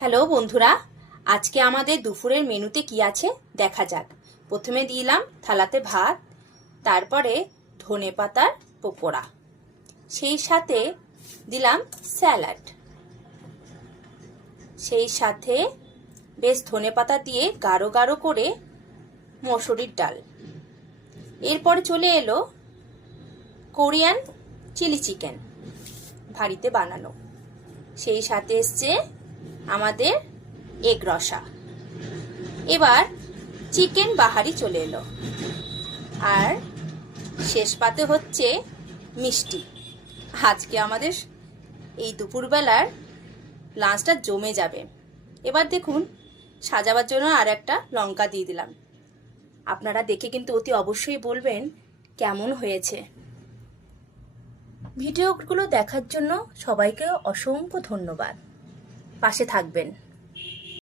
Hello বন্ধুরা, আজকে আমাদের দুপুরের মেনুতে কি আছে দেখা যাক। প্রথমে দিলাম থালাতে ভাত, তারপরে ধনেপাতার পকোড়া, সেই সাথে দিলাম স্যালাড, সেই সাথে বেশ ধনেপাতা দিয়ে গাঢ় গাঢ় করে মসুরির ডাল। এরপরে চলে এলো কোরিয়ান চিলি চিকেন, বাড়িতে বানানো, সেই সাথে এসছে আমাদের এগ রসা। এবার চিকেন বাহারি চলে এলো, আর শেষ পাতে হচ্ছে মিষ্টি। আজকে আমাদের এই দুপুরবেলার লাঞ্চটা জমে যাবে। এবার দেখুন, সাজাবার জন্য আর একটা লঙ্কা দিয়ে দিলাম। আপনারা দেখে কিন্তু অতি অবশ্যই বলবেন কেমন হয়েছে। ভিডিওগুলো দেখার জন্য সবাইকে অসংখ্য ধন্যবাদ। পাশে থাকবেন।